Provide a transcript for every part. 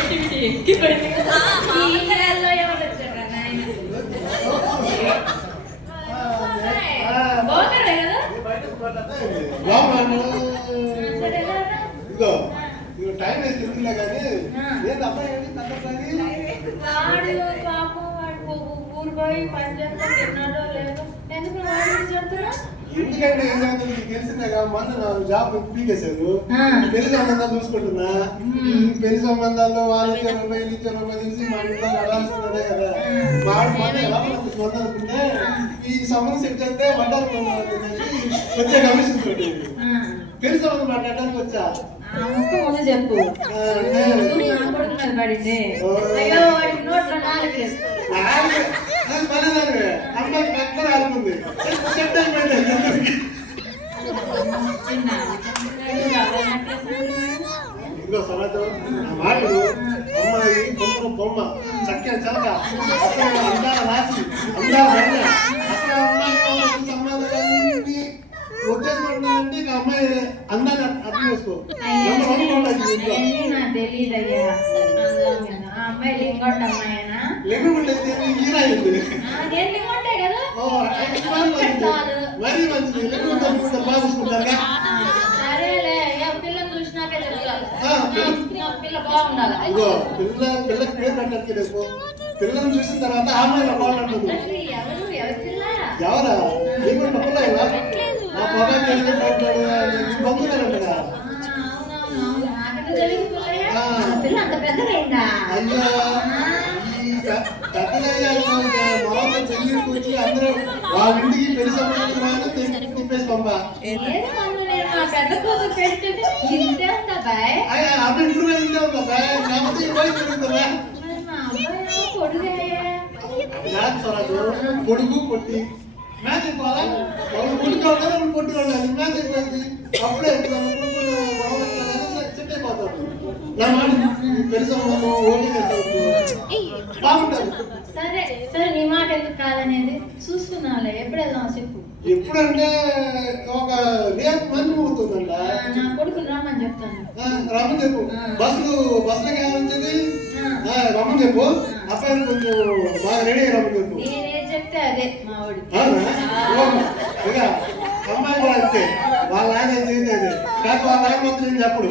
ఎక్కిపోయింది ఎవరు వచ్చారా నాయన బాగున్నాడే కదా టైం వేస్తుందిలే కానీ ఏంది అబ్బాయి వాడు పాపం వాడు ఊరు పోయి పని చేస్తా తిన్నాడో లేదో ఎందుకు వాడు చెప్తున్నా ఎందుకంటే తెలిసిందేగా మొన్న నాకు జాబ్ పీకేశారు పెళ్లి సంబంధాలు చూసుకుంటున్నా పెళ్లి సంబంధాల్లో వాళ్ళు తెలిసి మా ఇంట్లో నడాల్సిందే కదా వాడు మొన్న అనుకుంటే ఈ సంబంధం సెట్ చేస్తే వంటలు వచ్చే కమిషన్ పెట్టేది పెళ్లి సంబంధం మాట్లాడడానికి వచ్చా ముందు చెప్పు పడింది అయ్యో వాడికి నోట్లో నాలుగు అమ్మాయి ఎట్లా రాలుతుంది సెట్ అయిపోయింది ఇంకో సమాచారం నా మాటలు అమ్మాయి కొంచెం బొమ్మ చక్కని చలక అందాల రాసి అందాల వర్ణ అసలు అమ్మాయి సంబంధాలన్నీ ఉద్దేశం అంటే ఇక అమ్మాయి అందాన్ని అర్థం చేసుకో నాకు తెలియదయ్యా అమ్మాయి లింగొట్ట అమ్మాయినా లేకుంటే హీరా అయింది నేను లింగొట్టే కదా మరీ మంచిది లేకుంటే బాగా చూసుకుంటారు సరేలే పిల్లని చూసినాకే చెప్తాను పిల్ల బాగుండాలి పిల్లకి పేరు పెట్టలేదు పిల్లల్ని చూసిన తర్వాత అమ్మాయిలో బాగుంటుంది ఎవరా లేకుంటే పిల్ల ఆ పొగ చేస్తే బంధువులంటగా అయ్యో మామూలు చెల్లికి వచ్చి అందరూ వాళ్ళ ఇంటికి పెళ్లి సంబంధించిన తిప్పేసి పంప అప్పుడు ఇంట్లో ఇంటే ఉందా లేకపోతే ఇవ్వాలి పెరుగుతుందా స్వరాజు పొడుగు పొట్టి మ్యాచ్ అయిపోవాలా వాళ్ళు పొడుగు ఉండాలి పొట్టి ఉండాలి మ్యాచ్ అయిపోయింది అప్పుడే సెట్ అయిపోతారు నా మాట పెళ్లి సంబంధం ఓకే బాగుంటుంది సరే సరే నీ మాట ఎందుకు కాదనేది చూసుకున్నావులే ఎప్పుడు వెళ్దాం చెప్పు ఎప్పుడంటే ఒక రేపు మంది అవుతుందంట నా కొడుకు రమ్మని చెప్తాను రమ్మని చెప్పు బస్సులకి ఏమంటుంది రమ్మని చెప్పు అబ్బాయి కొంచెం బాగా రెడీ అయ్యి రమ్మని చెప్పు నేనేం చెప్తే అదే మా వాడు ఇక అమ్మాయి కూడా అంతే వాళ్ళ ఆయన ఏం చేయలేదు కాదు వాళ్ళ ఆయన మొత్తం ఏం చెప్పడు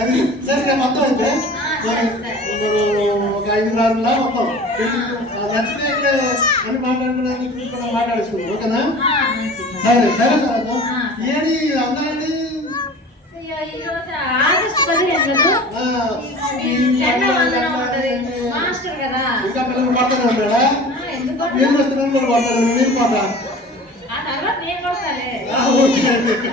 అది సరే మొత్తం అయితే ఒక 5 రోజుల్లో మొత్తం నచ్చితే అని మాట్లాడుకోవడానికి కూడా మాట్లాడుచుకున్నాం ఓకేనా సరే సరే సార్ ఏది అందరండి ఇంకా పిల్లలు పడతానే ఉంటాడా నేను వస్తున్నాను పడతాను నేను పడతా ఆ తర్వాత నేను కొడతాలే ఓకే